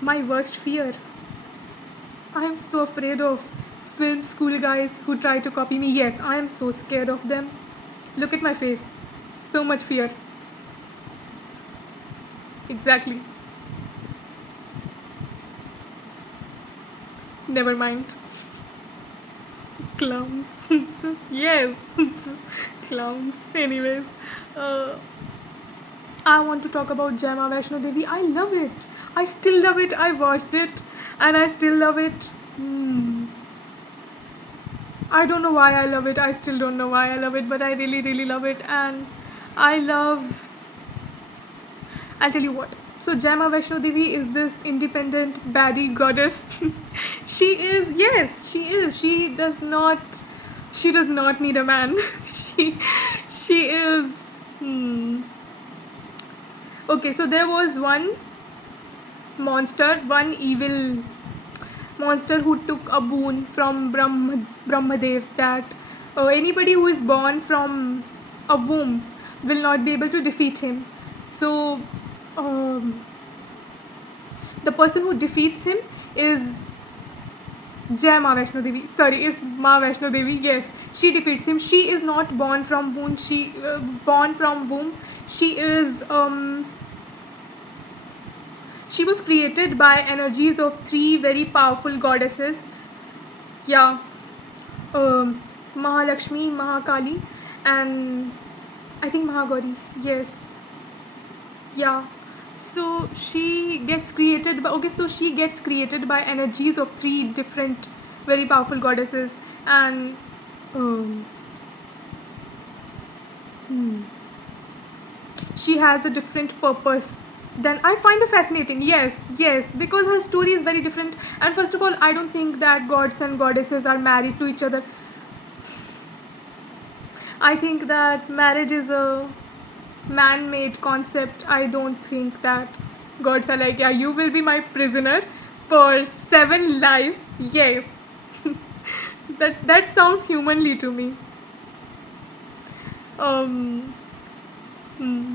My worst fear. I am so afraid of film school guys who try to copy me. Yes, I am so scared of them. Look at my face. So much fear. Exactly. Never mind. Clowns. Yes. Clowns. Anyways. Uh, I want to talk about Jama Vaishno Devi. I love it. I still love it. I watched it and I still love it. Hmm. I don't know why I love it. I still don't know why I love it, but I really, really love it. And I love. I'll tell you what. So, Jama Vaishno Devi is this independent baddie goddess. She is, yes, she is. She does not need a man. she, she is. Hmm. Okay, so there was one evil monster who took a boon from Brahmadev that anybody who is born from a womb will not be able to defeat him. So um, the person who defeats him is Jai Ma Vaishno Devi. Sorry, is Ma Vaishno Devi. Yes, she defeats him. She is not born from womb. She is she was created by energies of three very powerful goddesses. Yeah, Mahalakshmi, Mahakali, and I think Mahagauri. Yes, yeah. So she gets created by energies of three different very powerful goddesses, and um, hmm, she has a different purpose. Then I find her fascinating. Yes, yes, because her story is very different. And first of all, I don't think that gods and goddesses are married to each other. I think that marriage is a man made concept. I don't think that gods are like, yeah, you will be my prisoner for 7 lives. Yes. That sounds humanly to me. Um, hmm.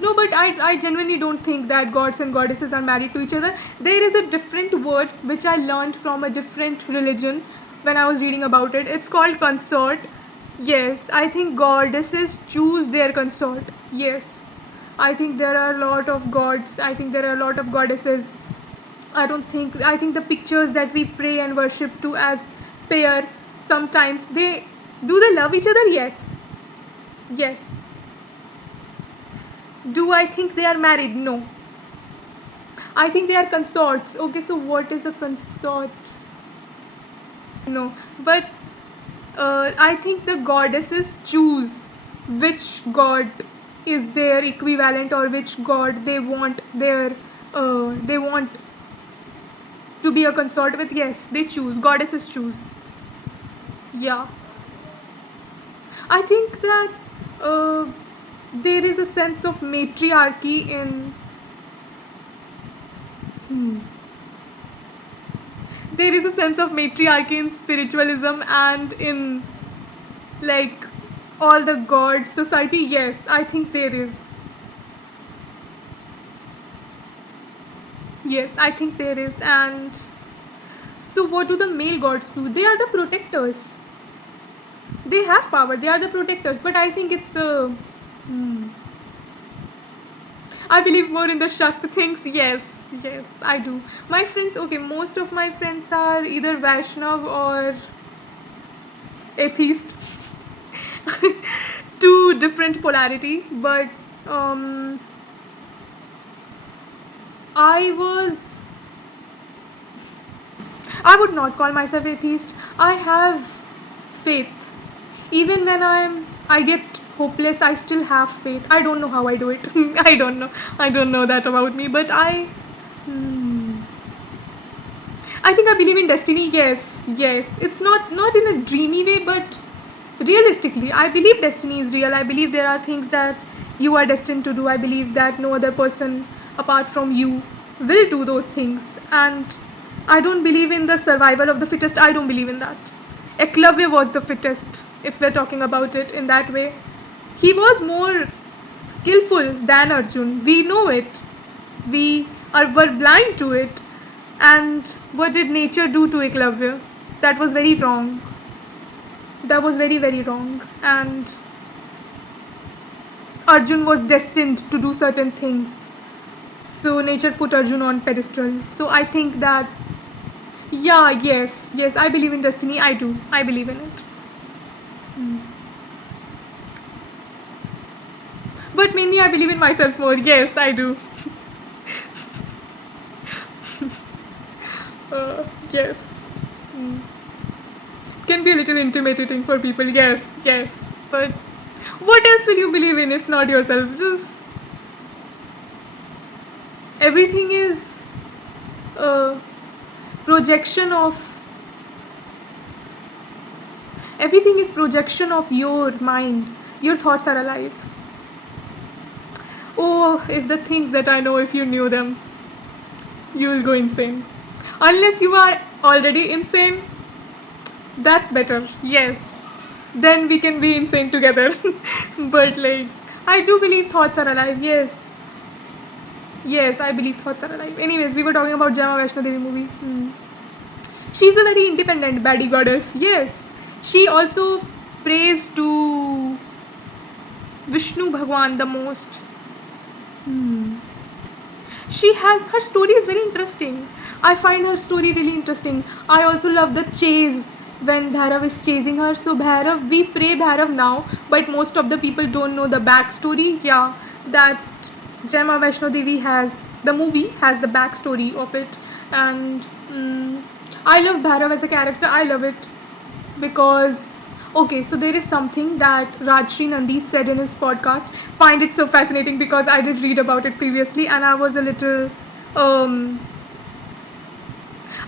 No, but I genuinely don't think that gods and goddesses are married to each other. There is a different word which I learned from a different religion when I was reading about it. It's called consort. Yes, I think goddesses choose their consort. Yes, I think there are a lot of gods. I think there are a lot of goddesses. I think the pictures that we pray and worship to as pair, sometimes they love each other? Yes. Yes. Do I think they are married? No. I think they are consorts. Okay, so what is a consort? No, but I think the goddesses choose which god is their equivalent or which god they want to be a consort with. Yes, they choose. Goddesses choose. Yeah, I think that uh, there is a sense of matriarchy in. Hmm. There is a sense of matriarchy in spiritualism and in like all the god society. Yes, I think there is. Yes, I think there is. And so what do the male gods do? They are the protectors. They have power, they are the protectors, but I think it's hmm, I believe more in the Shakti things. Yes, yes, I do. My friends, okay, most of my friends are either Vaishnav or atheist. Two different polarity, but um I was I would not call myself atheist. I have faith. Even when I get hopeless, I still have faith. I don't know how I do it. I don't know. I don't know that about me, but hmm, I think I believe in destiny. Yes, yes. It's not in a dreamy way, but realistically, I believe destiny is real. I believe there are things that you are destined to do. I believe that no other person apart from you will do those things. And I don't believe in the survival of the fittest. I don't believe in that. Eklavya was the fittest, if we're talking about it in that way. He was more skillful than Arjun. We know it. We or were blind to it. And what did nature do to Eklavya? That was very wrong. That was very, very wrong. And Arjun was destined to do certain things. So nature put Arjun on pedestal. So I think that, yeah, yes, I believe in destiny. I do. I believe in it. But mainly I believe in myself more. Yes, I do. Yes. Mm. Can be a little intimidating for people. Yes. But what else will you believe in if not yourself? Just everything is a projection of everything is projection of your mind. Your thoughts are alive. Oh, if the things that I know, if you knew them, you will go insane. Unless you are already insane, that's better. Yes. Then we can be insane together. But like, I do believe thoughts are alive. Yes. Yes, I believe thoughts are alive. Anyways, we were talking about Jama Vaishno Devi movie. She's a very independent baddie goddess. Yes. She also prays to Vishnu Bhagwan the most. She has her story is very interesting. I find her story really interesting. I also love the chase when Bhairav is chasing her. So Bhairav, we pray Bhairav now, but most of the people don't know the backstory. Yeah, that Jama Vaishno Devi has the movie has the backstory of it, and I love Bhairav as a character. I love it because okay, so there is something that Rajshri Nandi said in his podcast. Find it so fascinating because I did read about it previously and I was a little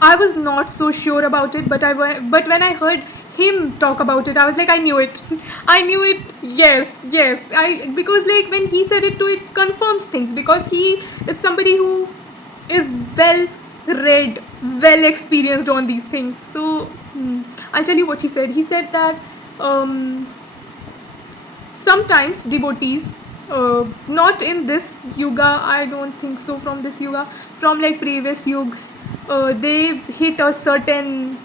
I was not so sure about it, but but when I heard him talk about it, I was like, I knew it. I knew it. Yes. I because like when he said it too, it confirms things because he is somebody who is well read, well experienced on these things. So I'll tell you what he said. He said that sometimes devotees, not in this yuga, I don't think so, from this yuga, from like previous yugas, they hit a certain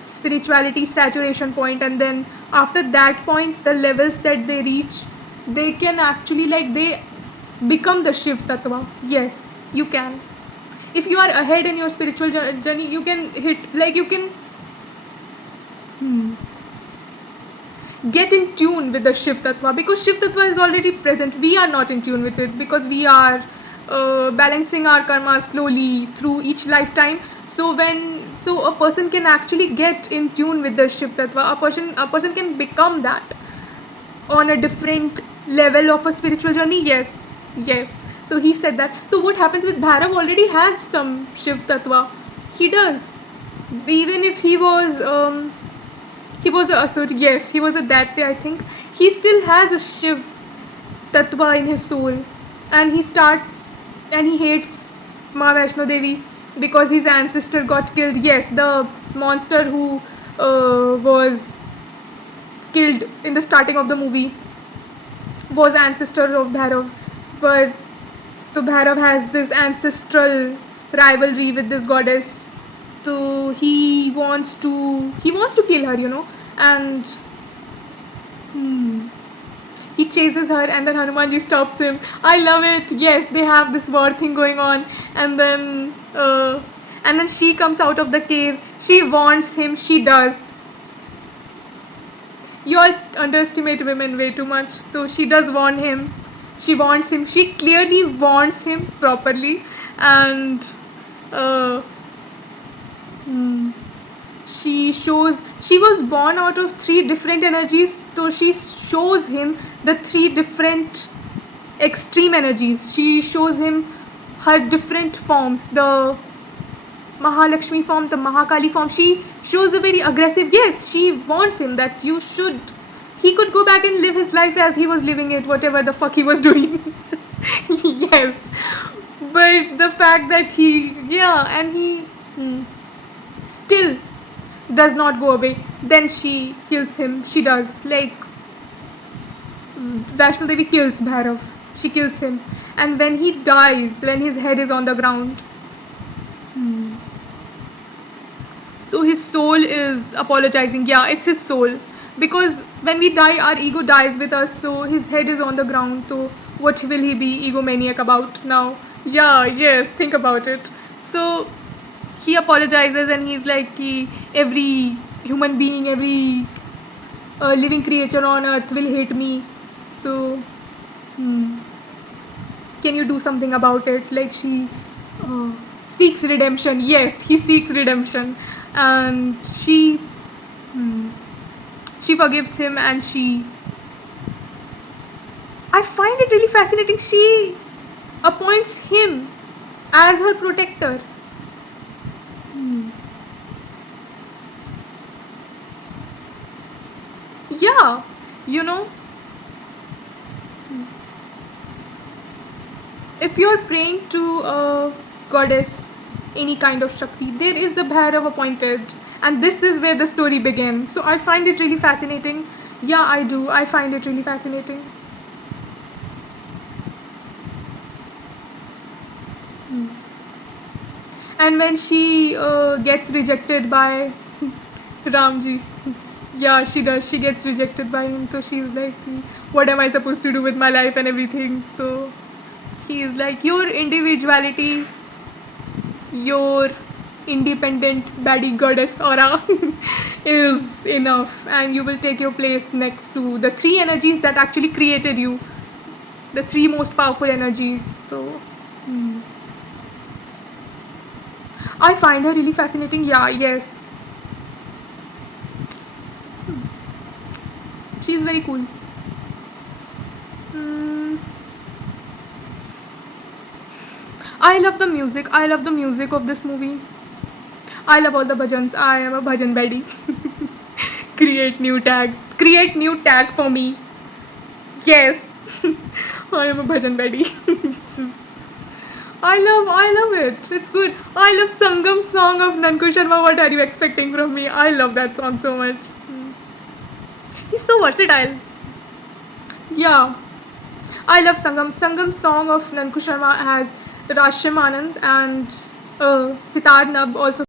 spirituality saturation point, and then after that point, the levels that they reach, they can actually like they become the Shiv Tattva. Yes, you can. If you are ahead in your spiritual journey, you can hit like you can get in tune with the Shiv Tattva because Shiv Tattva is already present. We are not in tune with it because we are balancing our karma slowly through each lifetime. So a person can actually get in tune with the Shiv Tattva. A person can become that on a different level of a spiritual journey. Yes. So he said that. So what happens with Bhairav already has some Shiv Tattva. He does. Even if he was a asur, yes, he was a Daitya, I think. He still has a Shiv Tattva in his soul. And he hates Ma Vaishno Devi because his ancestor got killed. Yes, the monster who was killed in the starting of the movie was ancestor of Bhairav. But so Bhairav has this ancestral rivalry with this goddess. So he wants to kill her, and he chases her, and then Hanumanji stops him. I love it. Yes, they have this war thing going on, and then she comes out of the cave. She wants him. She does. You all underestimate women way too much. So she does want him. She wants him. She clearly wants him properly, and she was born out of 3 different energies, so she shows him the 3 different extreme energies. She shows him her different forms, the Mahalakshmi form, the Mahakali form. She shows a very aggressive, yes, she wants him that he could go back and live his life as he was living it, whatever the fuck he was doing. Yes, but the fact that he still does not go away, then she kills him. She does, like Vaishno Devi kills Bhairav. She kills him, And when he dies, when his head is on the ground, so his soul is apologizing. Yeah, it's his soul. Because when we die, our ego dies with us, so his head is on the ground. So what will he be egomaniac about now? Yeah, yes, think about it. So he apologizes and he's like, every human being, every living creature on earth will hate me. So, can you do something about it? Like she uh, seeks redemption. Yes, he seeks redemption, and she forgives him, and I find it really fascinating. She appoints him as her protector. Yeah, you know, if you're praying to a goddess, any kind of Shakti, there is a Bhairav appointed, and this is where the story begins. So I find it really fascinating. Yeah, I do. I find it really fascinating. And when she gets rejected by Ramji, yeah, she does. She gets rejected by him, so she's like, what am I supposed to do with my life and everything? So he is like, your individuality, your independent baddie goddess aura is enough, and you will take your place next to the three energies that actually created you, the three most powerful energies. So I find her really fascinating. Yeah, yes, she's very cool. Mm, I love the music. I love the music of this movie. I love all the bhajans. I am a bhajan baddie. Create new tag. Create new tag for me. Yes. I am a bhajan baddie. I love it. It's good. I love Sangam's song of Nanku Sharma. What are you expecting from me? I love that song so much. He's so versatile. Yeah. I love Sangam. Sangam's song of Nanku Sharma has Rashim Anand and Sitar Nab also.